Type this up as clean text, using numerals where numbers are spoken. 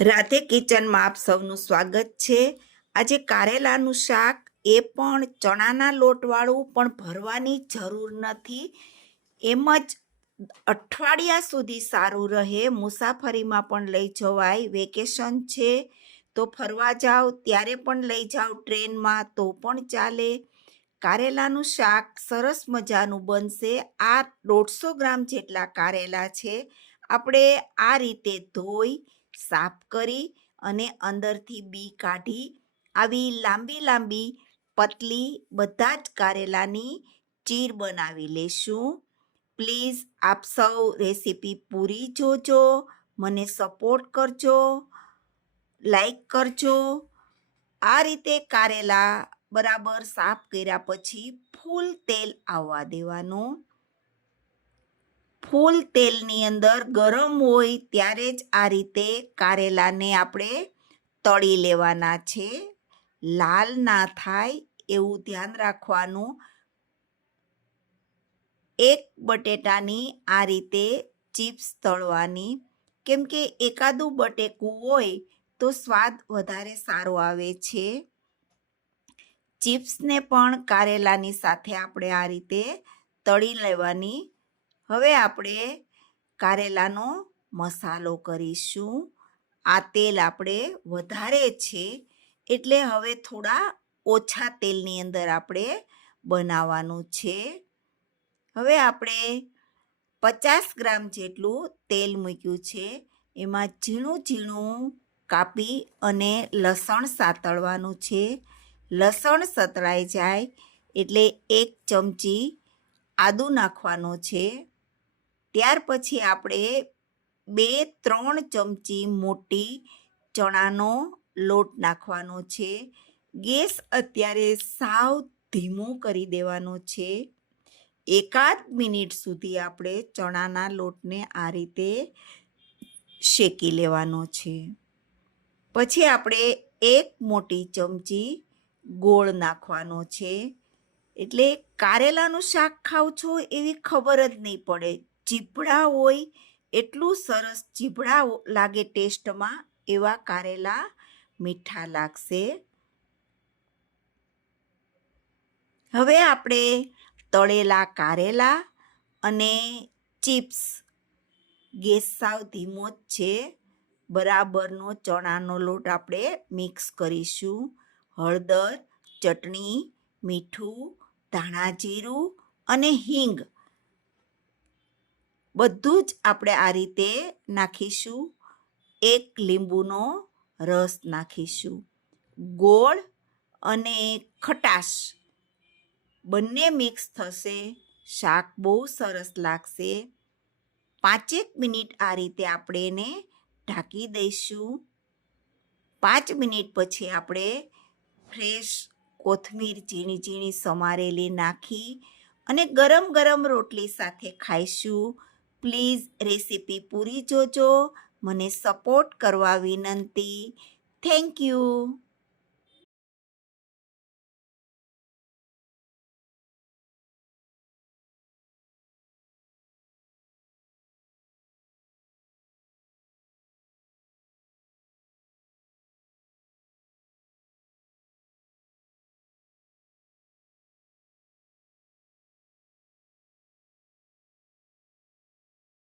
રાધે કિચનમાં આપ સૌનું સ્વાગત છે। આજે કારેલાનું શાક, એ પણ ચણાના લોટવાળું, પણ ભરવાની જરૂર નથી, એમ જ અઠવાડિયા સુધી સારું રહે, મુસાફરીમાં પણ લઈ જવાય, વેકેશન છે તો ફરવા જાઓ ત્યારે પણ લઈ જાઓ, ટ્રેનમાં તો પણ ચાલે। કારેલાનું શાક સરસ મજાનું બનશે। આ 150 ગ્રામ જેટલા કારેલા છે। આપણે આ રીતે ધોઈ સાફ કરી અને અંદરથી બી કાઢી આવી લાંબી લાંબી પતલી બધા જ કારેલાની ચીર બનાવી લેશું। પ્લીઝ આપ સૌ રેસીપી પૂરી જોજો, મને સપોર્ટ કરજો, લાઈક કરજો। આ રીતે કારેલા બરાબર સાફ કર્યા પછી ફૂલ તેલ આવવા દેવાનું। ફૂલ તેલની અંદર ગરમ હોય ત્યારે જ આ રીતે કારેલાને આપણે તળી લેવાના છે, લાલ ના થાય એવું ધ્યાન રાખવાનું। એક બટેટાની આ રીતે ચિપ્સ તળવાની, કેમ કે એકાદું બટેકું હોય તો સ્વાદ વધારે સારો આવે છે। ચિપ્સને પણ કારેલાની સાથે આપણે આ રીતે તળી લેવાની। હવે આપણે કારેલાનો મસાલો કરીશું। આ તેલ આપણે વધારે છે એટલે હવે થોડા ઓછા તેલની અંદર આપણે બનાવવાનું છે। હવે આપણે 50 ગ્રામ જેટલું તેલ મૂક્યું છે, એમાં ઝીણું ઝીણું કાપી અને લસણ સાતળવાનું છે। લસણ સતળાઈ જાય એટલે 1 ચમચી આદું નાખવાનું છે। ત્યાર પછી આપણે 2-3 ચમચી મોટી ચણાનો લોટ નાખવાનો છે। ગેસ અત્યારે સાવ ધીમો કરી દેવાનો છે। એકાદ મિનિટ સુધી આપણે ચણાના લોટને આ રીતે શેકી લેવાનો છે। પછી આપણે 1 મોટી ચમચી ગોળ નાખવાનો છે, એટલે કારેલાનું શાક ખાવ છો એવી ખબર જ નહીં પડે। ચીભડા હોય એટલું સરસ ચીભડા લાગે ટેસ્ટમાં, એવા કારેલા મીઠા લાગશે। હવે આપણે તળેલા કારેલા અને ચિપ્સ, ગેસ સાવ ધીમો જ છે, બરાબરનો ચણાનો લોટ આપણે મિક્સ કરીશું। હળદર, ચટણી, મીઠું, ધાણા જીરું અને હિંગ બધું જ આપણે આ રીતે નાખીશું। 1 લીંબુનો રસ નાખીશું। ગોળ અને ખટાશ બંને મિક્સ થશે, શાક બહુ સરસ લાગશે। 5 મિનિટ આ રીતે આપણે એને ઢાંકી દઈશું। 5 મિનિટ પછી આપણે ફ્રેશ કોથમીર ઝીણી ઝીણી સમારેલી નાખી અને ગરમ ગરમ રોટલી સાથે ખાઈશું। પ્લીઝ રેસીપી પૂરી જોજો, મને સપોર્ટ કરવા વિનંતી। Thank you.